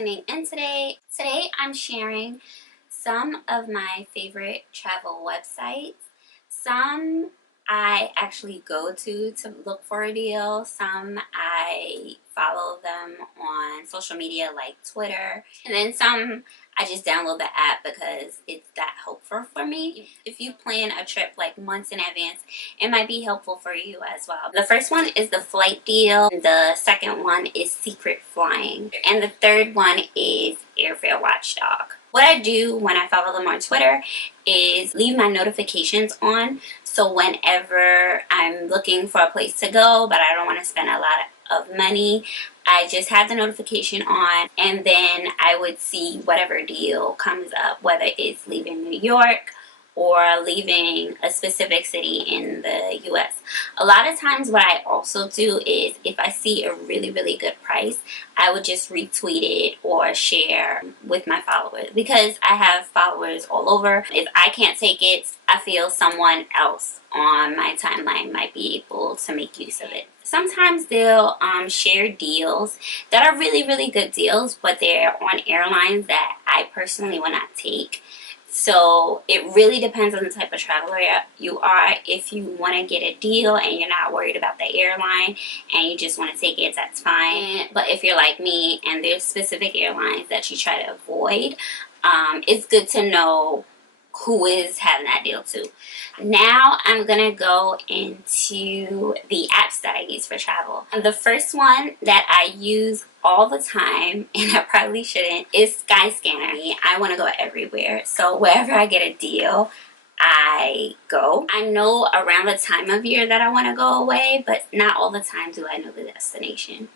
tuning in today. Today I'm sharing some of my favorite travel websites. Some I actually go to look for a deal. Some I follow them on social media like Twitter. And then some I just download the app because it's that helpful for me. If you plan a trip like months in advance, it might be helpful for you as well. The first one is the flight deal. The second one is Secret Flying. And the third one is Airfare Watchdog. What I do when I follow them on Twitter is leave my notifications on, so whenever I'm looking for a place to go but I don't want to spend a lot of money, I just have the notification on, and then I would see whatever deal comes up, whether it's leaving New York or leaving a specific city in the US. A lot of times what I also do is if I see a really good price, I would just retweet it or share with my followers, because I have followers all over. If I can't take it, I feel someone else on my timeline might be able to make use of it. Sometimes they'll share deals that are really good deals, but they're on airlines that I personally will not take. So it really depends on the type of traveler you are. If you want to get a deal and you're not worried about the airline and you just want to take it, that's fine. But if you're like me and there's specific airlines that you try to avoid, it's good to know who is having that deal too. Now I'm gonna go into the apps that I use for travel. The first one that I use all the time, and I probably shouldn't, is Skyscanner. I want to go everywhere, so wherever I get a deal, I go. I know around the time of year that I want to go away, but not all the time do I know the destination.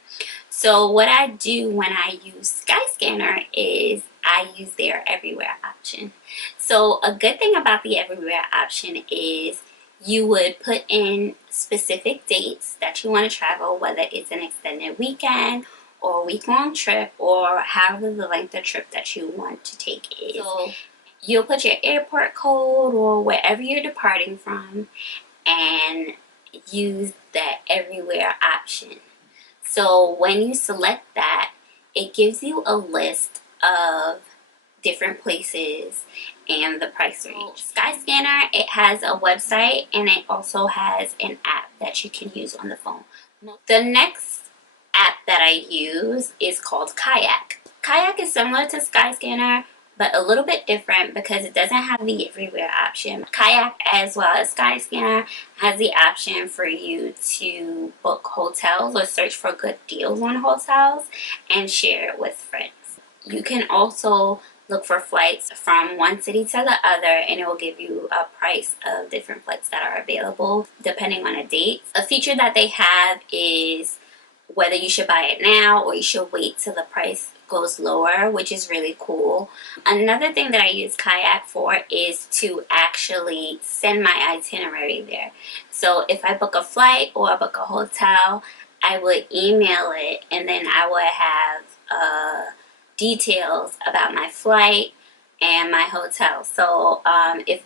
So what I do when I use Skyscanner is I use their everywhere option. So a good thing about the everywhere option is you would put in specific dates that you want to travel, whether it's an extended weekend or a week-long trip, or however the length of trip that you want to take is. So you'll put your airport code or wherever you're departing from and use that everywhere option. So when you select that, it gives you a list of different places and the price range. Skyscanner, it has a website and it also has an app that you can use on the phone. The next app that I use is called Kayak. Kayak is similar to Skyscanner, but a little bit different because it doesn't have the everywhere option. Kayak, as well as Skyscanner, has the option for you to book hotels or search for good deals on hotels and share it with friends. You can also look for flights from one city to the other, and it will give you a price of different flights that are available depending on a date. A feature that they have is whether you should buy it now or you should wait till the price goes lower, which is really cool. Another thing that I use Kayak for is to actually send my itinerary there. So if I book a flight or I book a hotel, I would email it, and then I would have details about my flight and my hotel. So if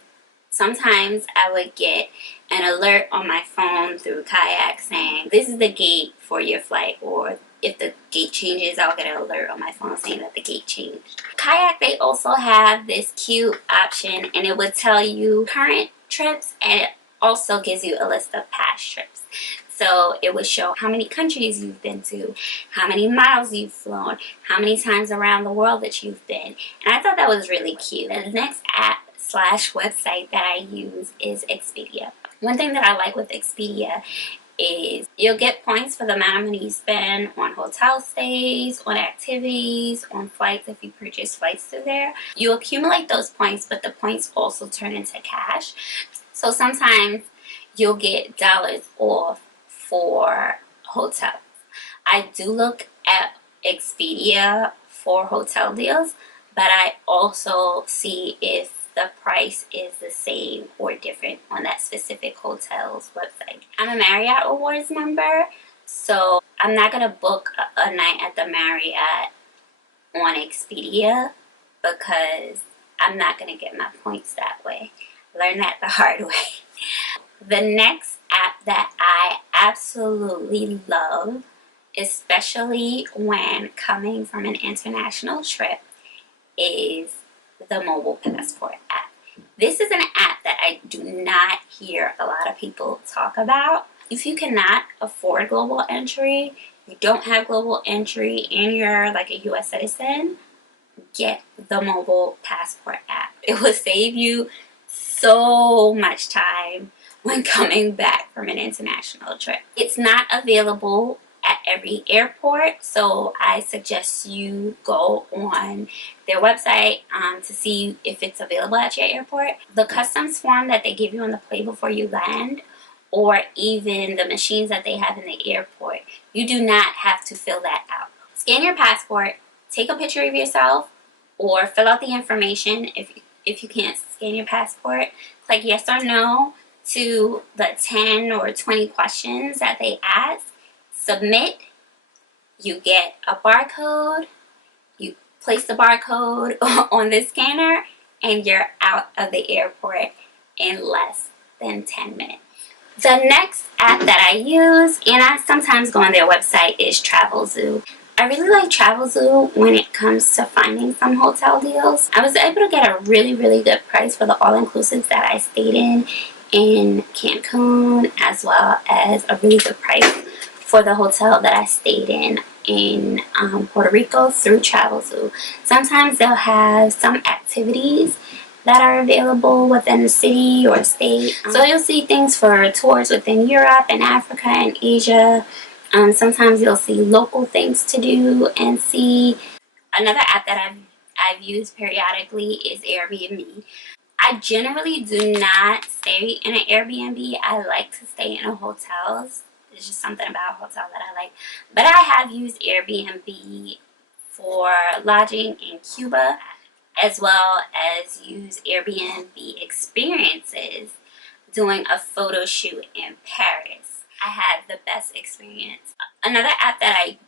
sometimes I would get an alert on my phone through Kayak saying this is the gate for your flight, or if the gate changes, I'll get an alert on my phone saying that the gate changed. Kayak, they also have this cute option, and it would tell you current trips, and it also gives you a list of past trips. So it would show how many countries you've been to, how many miles you've flown, how many times around the world that you've been. And I thought that was really cute. The next app / website that I use is Expedia. One thing that I like with Expedia is you'll get points for the amount of money you spend on hotel stays, on activities, on flights if you purchase flights through there. You accumulate those points, but the points also turn into cash. So sometimes you'll get dollars off for hotels. I do look at Expedia for hotel deals, but I also see if the price is the same or different on that specific hotel's website. I'm a Marriott Rewards member, so I'm not going to book a night at the Marriott on Expedia because I'm not going to get my points that way. Learn that the hard way. The next app that I absolutely love especially when coming from an international trip, is the mobile passport app. This is an app that I do not hear a lot of people talk about. If you cannot afford global entry, you don't have global entry, and you're like a US citizen, get the mobile passport app. It will save you so much time when coming back from an international trip. It's not available at every airport, so I suggest you go on their website to see if it's available at your airport. The customs form that they give you on the plane before you land, or even the machines that they have in the airport, you do not have to fill that out. Scan your passport, take a picture of yourself, or fill out the information. If you can't scan your passport, click yes or no to the 10 or 20 questions that they ask. Submit. You get a barcode. You place the barcode on the scanner, and you're out of the airport in less than 10 minutes. The next app that I use, and I sometimes go on their website, is TravelZoo. I really like TravelZoo when it comes to finding some hotel deals. I was able to get a really, really good price for the all-inclusives that I stayed in Cancun, as well as a really good price for the hotel that I stayed in Puerto Rico through TravelZoo. Sometimes they'll have some activities that are available within the city or state. So you'll see things for tours within Europe and Africa and Asia. Sometimes you'll see local things to do and see. Another app that I've used periodically is Airbnb. I generally do not stay in an Airbnb. I like to stay in a hotels. There's just something about a hotel that I like. But I have used Airbnb for lodging in Cuba, as well as use Airbnb experiences doing a photo shoot in Paris. I had the best experience. Another app that I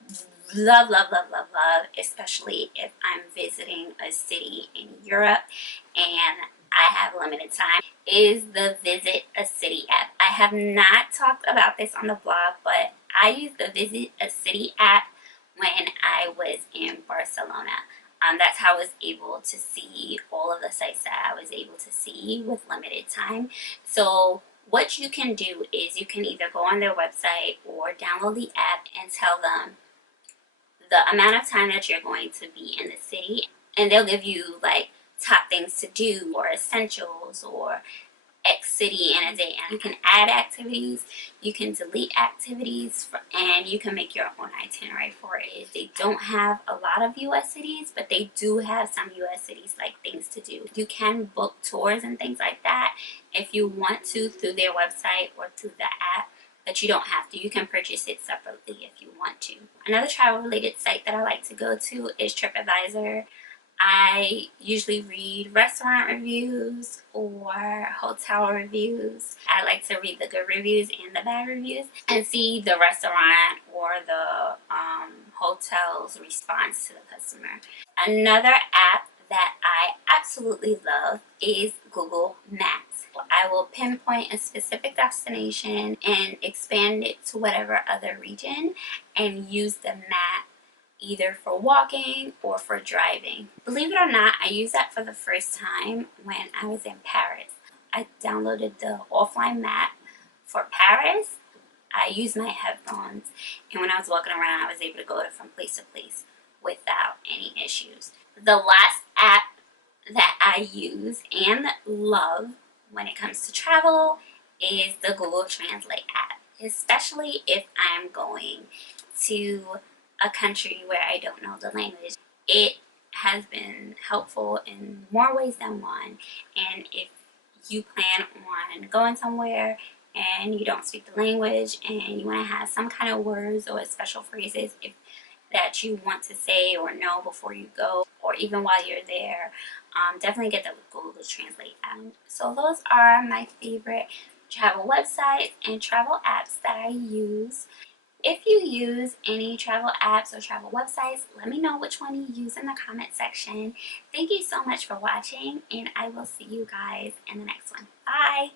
love, love, love, love, love, especially if I'm visiting a city in Europe and I have limited time, is the Visit a City app. I have not talked about this on the blog, but I used the Visit a City app when I was in Barcelona. That's how I was able to see all of the sites that I was able to see with limited time. So what you can do is you can either go on their website or download the app and tell them the amount of time that you're going to be in the city, and they'll give you like top things to do or essentials or X city in a day. And you can add activities, you can delete activities, and you can make your own itinerary for it. They don't have a lot of US cities, but they do have some US cities like things to do. You can book tours and things like that if you want to through their website or through the app, but you don't have to. You can purchase it separately if you want to. Another travel related site that I like to go to is TripAdvisor. I usually read restaurant reviews or hotel reviews. I like to read the good reviews and the bad reviews and see the restaurant or the hotel's response to the customer. Another app that I absolutely love is Google Maps. I will pinpoint a specific destination and expand it to whatever other region and use the map either for walking or for driving. Believe it or not, I used that for the first time when I was in Paris. I downloaded the offline map for Paris. I used my headphones, and when I was walking around, I was able to go from place to place without any issues. The last app that I use and love when it comes to travel is the Google Translate app, especially if I'm going to a country where I don't know the language. It has been helpful in more ways than one. And if you plan on going somewhere and you don't speak the language and you want to have some kind of words or special phrases that you want to say or know before you go, or even while you're there, definitely get the Google Translate app. So those are my favorite travel websites and travel apps that I use. If you use any travel apps or travel websites, let me know which one you use in the comment section. Thank you so much for watching, and I will see you guys in the next one. Bye!